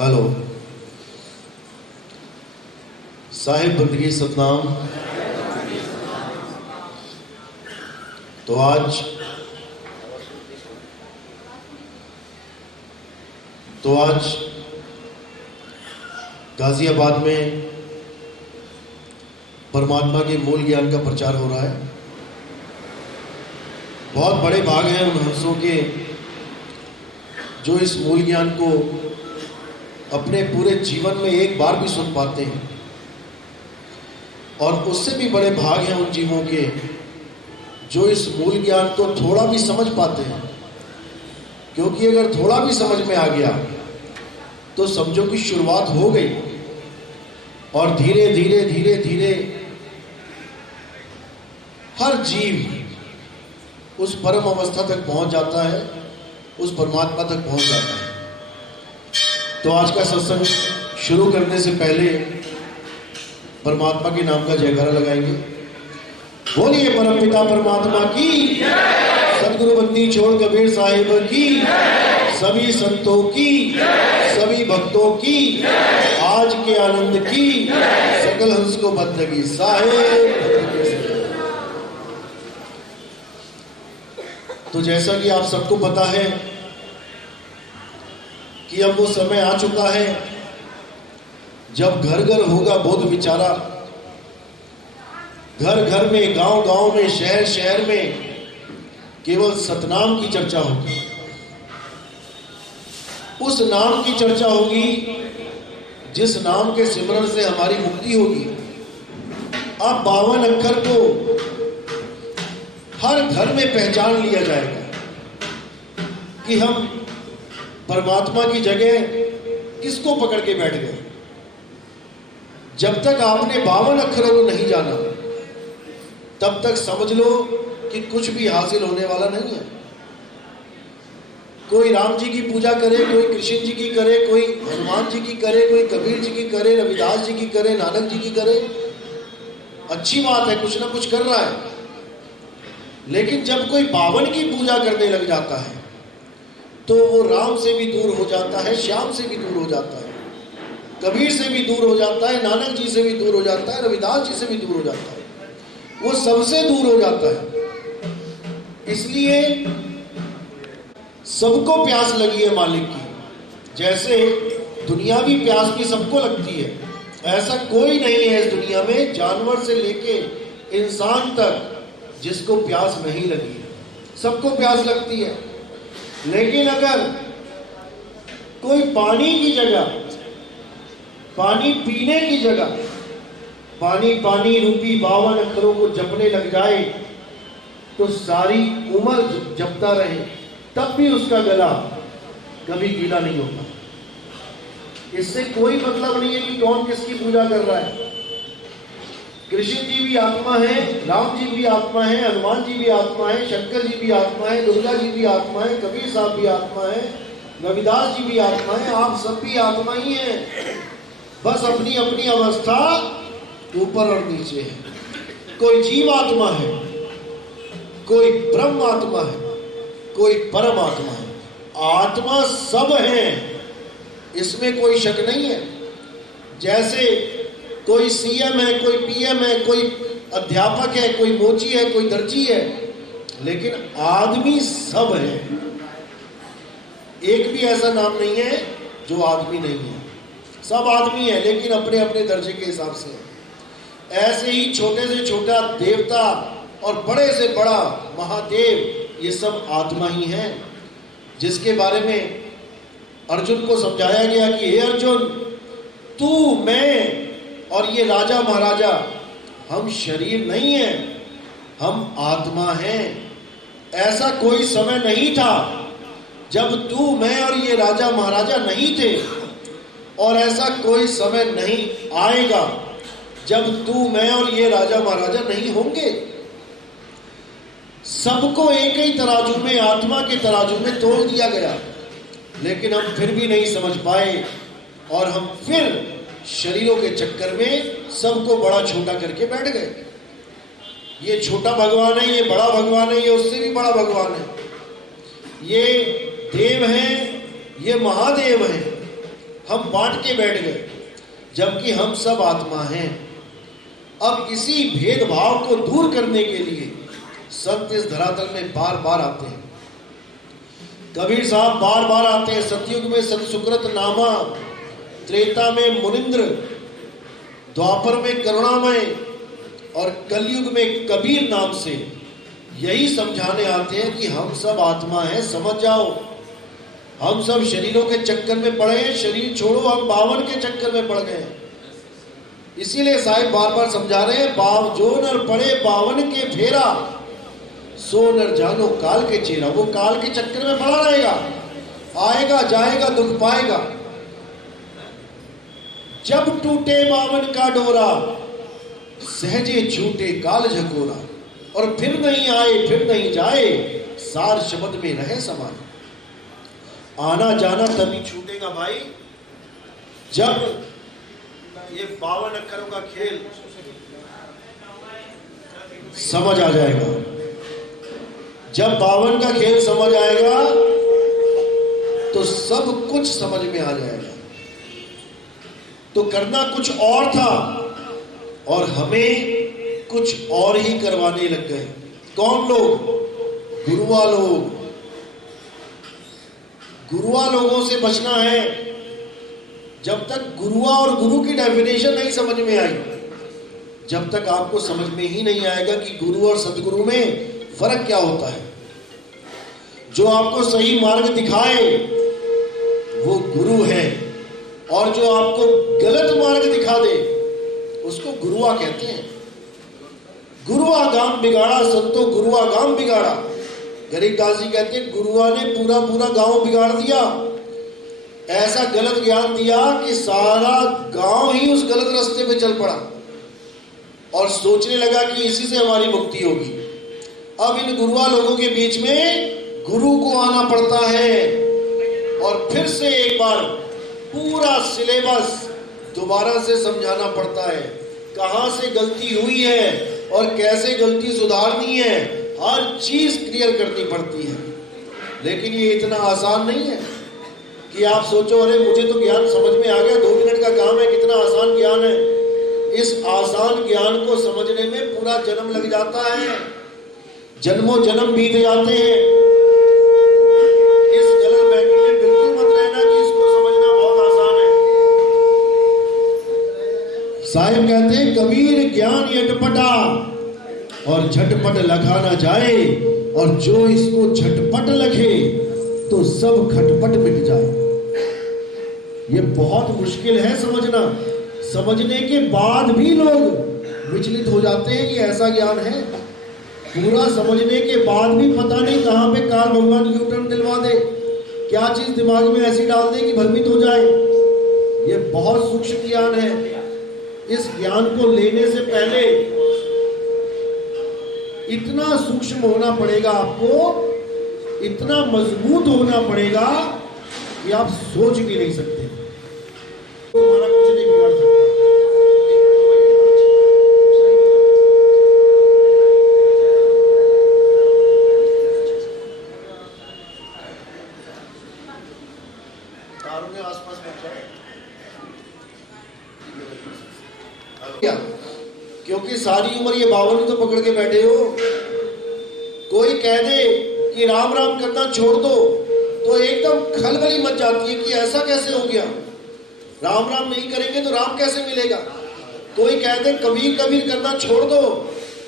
Hello Sahib बंदगी सतनाम। तो आज गाजियाबाद में परमात्मा के मूल ज्ञान का प्रचार हो रहा है। बहुत बड़े भाग हैं उन हंसों के जो इस मूल ज्ञान को अपने पूरे जीवन में एक बार भी सुन पाते हैं, और उससे भी बड़े भाग हैं उन जीवों के जो इस मूल ज्ञान को थोड़ा भी समझ पाते हैं। क्योंकि अगर थोड़ा भी समझ में आ गया तो समझो कि शुरुआत हो गई, और धीरे धीरे धीरे धीरे हर जीव उस परम अवस्था तक पहुंच जाता है, उस परमात्मा तक पहुंच जाता है। तो आज का सत्संग शुरू करने से पहले परमात्मा के नाम का जयकारा लगाएंगे। बोलिए परमपिता परमात्मा की, सदगुरु बंदी छोड़ कबीर साहिब की, सभी संतों की, सभी भक्तों की, आज के आनंद की, सकल हंस को बंदगी साहिब। तो जैसा कि आप सबको पता है कि अब वो समय आ चुका है जब घर घर होगा बोध विचारा। घर घर में, गांव गांव में, शहर शहर में केवल सतनाम की चर्चा होगी। उस नाम की चर्चा होगी जिस नाम के सिमरण से हमारी मुक्ति होगी। अब 52 अक्षर को हर घर में पहचान लिया जाएगा कि हम परमात्मा की जगह किसको पकड़ के बैठ गए। जब तक आपने 52 अक्षरों को नहीं जाना तब तक समझ लो कि कुछ भी हासिल होने वाला नहीं है। कोई राम जी की पूजा करे, कोई कृष्ण जी की करे, कोई हनुमान जी की करे, कोई कबीर जी की करे, रविदास जी की करे, नानक जी की करे, अच्छी बात है, कुछ ना कुछ कर रहा है। लेकिन जब कोई 52 की पूजा करने लग जाता है तो वो राम से भी दूर हो जाता है, श्याम से भी दूर हो जाता है, कबीर से भी दूर हो जाता है, नानक जी से भी दूर हो जाता है, रविदास जी से भी दूर हो जाता है, वो सबसे दूर हो जाता है। इसलिए सबको प्यास लगी है मालिक की। जैसे दुनियावी प्यास भी सबको लगती है, ऐसा कोई नहीं है इस दुनिया में, जानवर से लेके इंसान तक, जिसको प्यास नहीं लगी है। सबको प्यास लगती है। लेकिन अगर कोई पानी की जगह, पानी पीने की जगह पानी पानी रूपी 52 अक्षरों को जपने लग जाए तो सारी उम्र जपता रहे तब भी उसका गला कभी गीला नहीं होता। इससे कोई मतलब नहीं है कि कौन किसकी पूजा कर रहा है। कृष्ण जी भी आत्मा है, राम जी भी आत्मा है, हनुमान जी भी आत्मा है, शंकर जी भी आत्मा है, दुर्गा जी भी आत्मा है, कबीर साहब भी आत्मा है, रविदास जी भी आत्मा है, आप सब भी आत्मा ही हैं। बस अपनी अपनी अवस्था ऊपर और नीचे है। कोई जीव आत्मा है, कोई ब्रह्म आत्मा है, कोई परम आत्मा है। आत्मा सब है, इसमें कोई शक नहीं है। जैसे कोई सीएम है, कोई पीएम है, कोई अध्यापक है, कोई मोची है, कोई दर्जी है, लेकिन आदमी सब है। एक भी ऐसा नाम नहीं है जो आदमी नहीं है। सब आदमी है, लेकिन अपने अपने दर्जे के हिसाब से है। ऐसे ही छोटे से छोटा देवता और बड़े से बड़ा महादेव, ये सब आत्मा ही है, जिसके बारे में अर्जुन को समझाया गया कि हे अर्जुन, तू, मैं और ये राजा महाराजा, हम शरीर नहीं है, हम आत्मा हैं। ऐसा कोई समय नहीं था जब तू, मैं और ये राजा महाराजा नहीं थे, और ऐसा कोई समय नहीं आएगा जब तू, मैं और ये राजा महाराजा नहीं होंगे। सबको एक ही तराजू में, आत्मा के तराजू में तोल दिया गया, लेकिन हम फिर भी नहीं समझ पाए, और हम फिर शरीरों के चक्कर में सबको बड़ा छोटा करके बैठ गए। ये छोटा भगवान है, ये बड़ा भगवान है, ये उससे भी बड़ा भगवान है, ये देव हैं, ये महादेव हैं, हम बांट के बैठ गए, जबकि हम सब आत्मा हैं। अब इसी भेदभाव को दूर करने के लिए संत इस धरातल में बार बार आते हैं। कबीर साहब बार बार आते हैं। सतयुग में संत सुकृत नामा, त्रेता में मुनिंद्र, द्वापर में करुणामय और कलयुग में कबीर नाम से यही समझाने आते हैं कि हम सब आत्मा हैं, समझ जाओ। हम सब शरीरों के चक्कर में पड़े हैं, शरीर छोड़ो, हम बावन के चक्कर में पड़ गए। इसीलिए साहिब बार बार समझा रहे हैं, बाव जो नर पड़े बावन के फेरा, सो नर जानो काल के चेहरा। वो काल के चक्कर में पड़ा रहेगा, आएगा जाएगा, दुख पाएगा। जब टूटे बावन का डोरा, सहजे छूटे काल झकोरा। और फिर नहीं आए फिर नहीं जाए, सार शब्द में रहे समान। आना जाना तभी छूटेगा भाई, जब ये 52 अक्षरों का खेल समझ आ जाएगा। जब 52 का खेल समझ आएगा तो सब कुछ समझ में आ जाएगा। तो करना कुछ और था और हमें कुछ और ही करवाने लग गए। कौन लोग? गुरुआ लोग। गुरुआ लोगों से बचना है। जब तक गुरुआ और गुरु की डेफिनेशन नहीं समझ में आई, जब तक आपको समझ में ही नहीं आएगा कि गुरु और सदगुरु में फर्क क्या होता है। जो आपको सही मार्ग दिखाए वो गुरु है, और जो आपको गलत मार्ग दिखा दे उसको गुरुआ कहते हैं। गुरुआ गांव बिगाड़ा संतो, गुरुआ गांव बिगाड़ा। गरीबदास जी कहते हैं गुरुआ ने पूरा पूरा गांव बिगाड़ दिया। ऐसा गलत ज्ञान दिया कि सारा गांव ही उस गलत रास्ते पे चल पड़ा और सोचने लगा कि इसी से हमारी मुक्ति होगी। अब इन गुरुआ लोगों के बीच में गुरु को आना पड़ता है और फिर से एक बार पूरा सिलेबस दोबारा से समझाना पड़ता है, कहां से गलती हुई है और कैसे गलती सुधारनी है। हर चीज क्लियर करनी पड़ती है। लेकिन ये इतना आसान नहीं है कि आप सोचो अरे मुझे तो ज्ञान समझ में आ गया, 2 मिनट का काम है, कितना आसान ज्ञान है। इस आसान ज्ञान को समझने में पूरा जन्म लग जाता है, जन्मों जन्म बीत जाते हैं। इस गलत बैठने में बिल्कुल मत रहना कि इसको समझना बहुत आसान है। साहिब कहते हैं कबीर ज्ञान ये अटपटा और झटपट लखा ना जाए, और जो इसको झटपट लखे तो सब खटपट मिट जाए। ये बहुत मुश्किल है समझना। समझने के बाद भी लोग विचलित हो जाते हैं कि ऐसा ज्ञान है। पूरा समझने के बाद भी पता नहीं कहां पे काल भगवान यू टर्न दिलवा दे, क्या चीज दिमाग में ऐसी डाल दे कि भ्रमित हो जाए। ये बहुत सूक्ष्म ज्ञान है। इस ज्ञान को लेने से पहले इतना सूक्ष्म होना पड़ेगा आपको, इतना मजबूत होना पड़ेगा कि आप सोच भी नहीं सकते। तो हमारा कुछ नहीं बिगाड़ सकता। तारों के आसपास बैठ जाए, क्योंकि सारी उम्र ये 52 तो पकड़ के बैठे हो। कोई कह दे कि राम राम करना छोड़ दो तो एकदम खलबली मच जाती है कि ऐसा कैसे हो गया, राम राम नहीं करेंगे तो राम कैसे मिलेगा। कोई कह दे कबीर कबीर करना छोड़ दो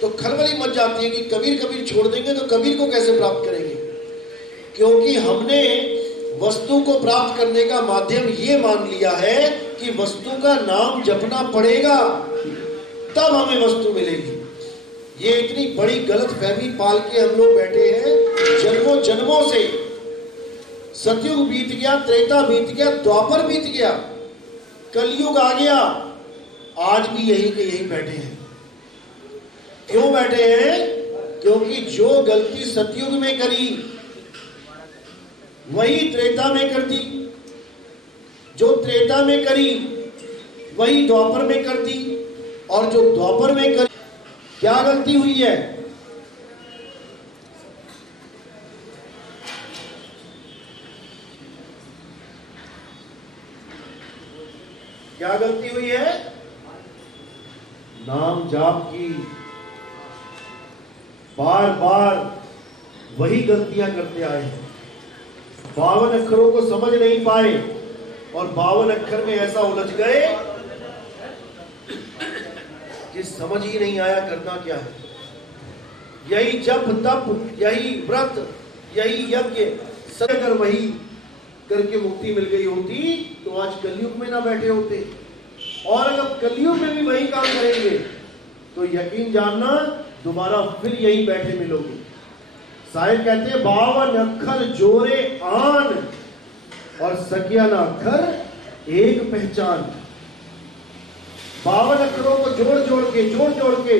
तो खलबली मच जाती है कि कबीर कबीर छोड़ देंगे तो कबीर को कैसे प्राप्त करेंगे। क्योंकि हमने वस्तु को प्राप्त करने का माध्यम ये मान लिया है कि वस्तु का नाम जपना पड़ेगा तब हमें वस्तु मिलेगी। ये इतनी बड़ी गलत फहमी पाल के हम लोग बैठे हैं जन्मों जन्मों से। सतयुग बीत गया, त्रेता बीत गया, द्वापर बीत गया, कलयुग आ गया, आज भी यही के यही बैठे हैं। क्यों बैठे हैं? क्योंकि जो गलती सतयुग में करी वही त्रेता में कर दी, जो त्रेता में करी वही द्वापर में कर दी, और जो द्वापर में करी क्या गलती हुई है? क्या गलती हुई है? नाम जाप की, बार बार वही गलतियां करते आए हैं। 52 अक्षरों को समझ नहीं पाए और 52 अक्षर में ऐसा उलझ गए कि समझ ही नहीं आया करना क्या है। यही जप तप, यही व्रत, यही यज्ञ, अगर वही करके मुक्ति मिल गई होती तो आज कलयुग में ना बैठे होते। और अगर कलयुग में भी वही काम करेंगे तो यकीन जानना दोबारा फिर यही बैठे मिलोगे। साहिब कहते हैं 52 अक्षर जोरे आन और सकिया ना अक्षर एक पहचान। 52 अक्षरों को जोड़ जोड़ के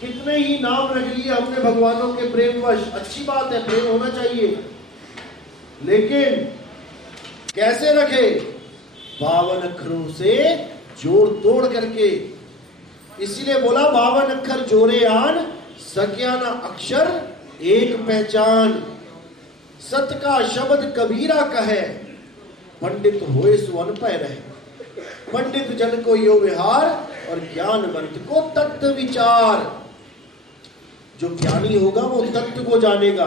कितने ही नाम रख लिए हमने भगवानों के प्रेमवश। अच्छी बात है, प्रेम होना चाहिए, लेकिन कैसे रखे? 52 अक्षरों से जोड़ तोड़ करके। इसीलिए बोला 52 अक्षर जोरे आन सकिया ना अक्षर एक पहचान। सत का शब्द कबीरा कहे पंडित होए सुवन पै रहे। पंडित जन को यो विहार और ज्ञानवंत को तत्व विचार। जो ज्ञानी होगा वो तत्व को जानेगा,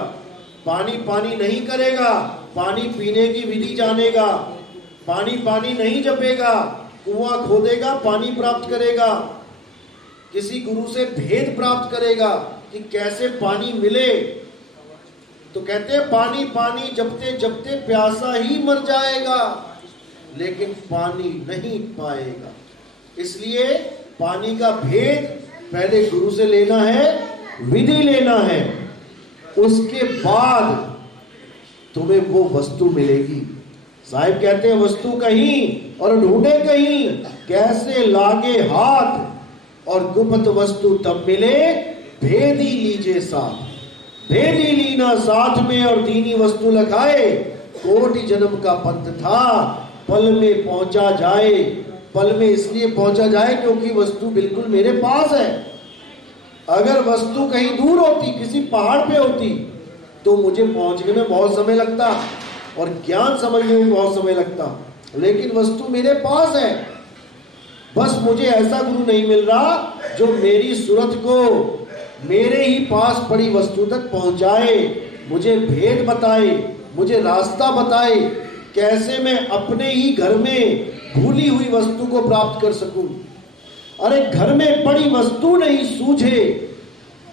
पानी पानी नहीं करेगा, पानी पीने की विधि जानेगा, पानी पानी नहीं जपेगा, कुआं खोदेगा पानी प्राप्त करेगा, किसी गुरु से भेद प्राप्त करेगा कि कैसे पानी मिले। तो कहते हैं पानी पानी जपते जपते प्यासा ही मर जाएगा, लेकिन पानी नहीं पाएगा। इसलिए पानी का भेद पहले गुरु से लेना है, विधि लेना है, उसके बाद तुम्हें वो वस्तु मिलेगी। साहिब कहते हैं वस्तु कहीं और ढूंढे कहीं, कैसे लागे हाथ और गुप्त वस्तु तब मिले, भेद ही लीजे साथ। भेद ही लीना साथ में और दीनी वस्तु लगाए। कोटि जन्म का पंथ था पल में पहुंचा जाए। पल में इसलिए पहुंचा जाए क्योंकि वस्तु बिल्कुल मेरे पास है। अगर वस्तु कहीं दूर होती, किसी पहाड़ पे होती, तो मुझे पहुंचने में बहुत समय लगता और ज्ञान समझने में बहुत समय लगता। लेकिन वस्तु मेरे पास है, बस मुझे ऐसा गुरु नहीं मिल रहा जो मेरी सूरत को मेरे ही पास पड़ी वस्तु तक पहुंचाए, मुझे भेद बताए, मुझे रास्ता बताए, कैसे मैं अपने ही घर में भूली हुई वस्तु को प्राप्त कर सकूं। अरे घर में पड़ी वस्तु नहीं सूझे,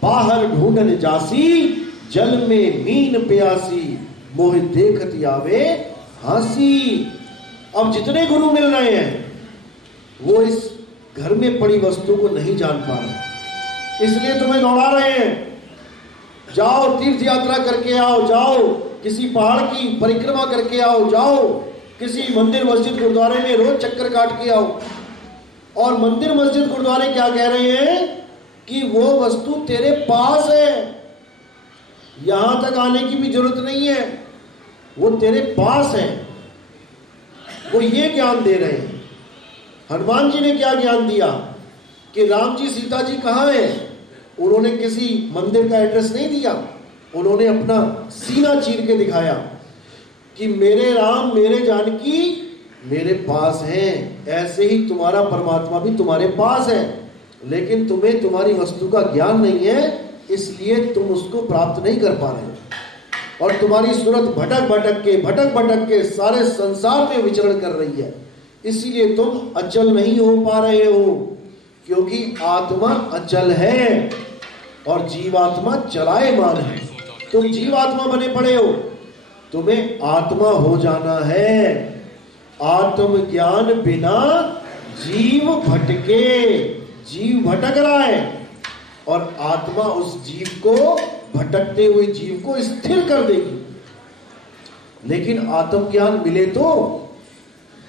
बाहर ढूंढन जासी, जल में मीन प्यासी, मोह देखत आवे हंसी। अब जितने गुरु मिल रहे हैं वो इस घर में पड़ी वस्तु को नहीं जान पा रहे, इसलिए तुम्हें दौड़ा रहे हैं। जाओ तीर्थ यात्रा करके आओ, जाओ किसी पहाड़ की परिक्रमा करके आओ, जाओ किसी मंदिर मस्जिद गुरुद्वारे में रोज चक्कर काट के आओ। और मंदिर मस्जिद गुरुद्वारे क्या कह रहे हैं कि वो वस्तु तेरे पास है, यहां तक आने की भी जरूरत नहीं है, वो तेरे पास है। वो ये ज्ञान दे रहे हैं। हनुमान जी ने क्या ज्ञान दिया कि राम जी सीता जी कहाँ है? उन्होंने किसी मंदिर का एड्रेस नहीं दिया, उन्होंने अपना सीना चीर के दिखाया कि मेरे राम मेरे जानकी मेरे पास हैं। ऐसे ही तुम्हारा परमात्मा भी तुम्हारे पास है, लेकिन तुम्हें तुम्हारी वस्तु का ज्ञान नहीं है, इसलिए तुम उसको प्राप्त नहीं कर पा रहे हो। और तुम्हारी सूरत भटक भटक के सारे संसार में विचरण कर रही है, इसीलिए तुम अचल नहीं हो पा रहे हो। क्योंकि आत्मा अचल है और जीवात्मा चलायमान है। तुम जीवात्मा बने पड़े हो, तुम्हें आत्मा हो जाना है। आत्म ज्ञान बिना जीव भटके, जीव भटक रहा है और आत्मा उस जीव को, भटकते हुए जीव को स्थिर कर देगी। लेकिन आत्म ज्ञान मिले तो,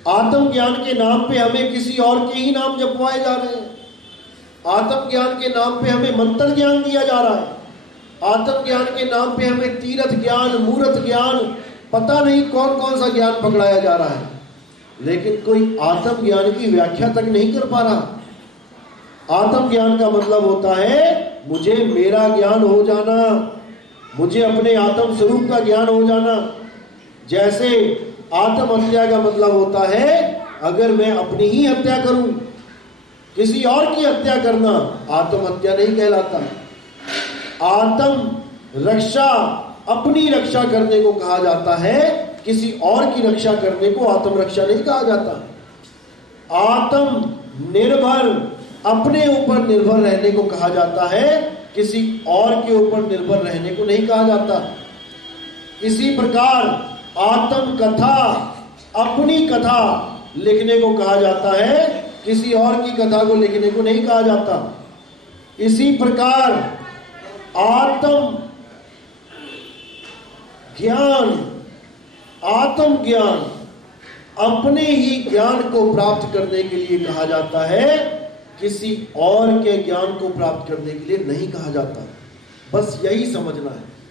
आत्म ज्ञान के नाम पे हमें किसी और के ही नाम जपवाए जा रहे हैं। आत्म ज्ञान के नाम पे हमें मंत्र ज्ञान दिया जा रहा है। आत्म ज्ञान के नाम पे हमें तीर्थ ज्ञान, मूर्त ज्ञान, पता नहीं कौन कौन सा ज्ञान पकड़ाया जा रहा है, लेकिन कोई आत्म ज्ञान की व्याख्या तक नहीं कर पा रहा। आत्म ज्ञान का मतलब होता है मुझे मेरा ज्ञान हो जाना, मुझे अपने आत्म स्वरूप का ज्ञान हो जाना। जैसे आत्म हत्या का मतलब होता है अगर मैं अपनी ही हत्या करूं, किसी और की हत्या करना आत्महत्या नहीं कहलाता। आत्म रक्षा, अपनी रक्षा करने को कहा जाता है, किसी और की रक्षा करने को आत्म रक्षा नहीं कहा जाता। आत्म निर्भर, अपने ऊपर निर्भर रहने को कहा जाता है, किसी और के ऊपर निर्भर रहने को नहीं कहा जाता। इसी प्रकार आत्म कथा, अपनी कथा लिखने को कहा जाता है, किसी और की कथा को लिखने को नहीं कहा जाता। इसी प्रकार आत्म ज्ञान, आत्म ज्ञान, अपने ही ज्ञान को प्राप्त करने के लिए कहा जाता है, किसी और के ज्ञान को प्राप्त करने के लिए नहीं कहा जाता। बस यही समझना है।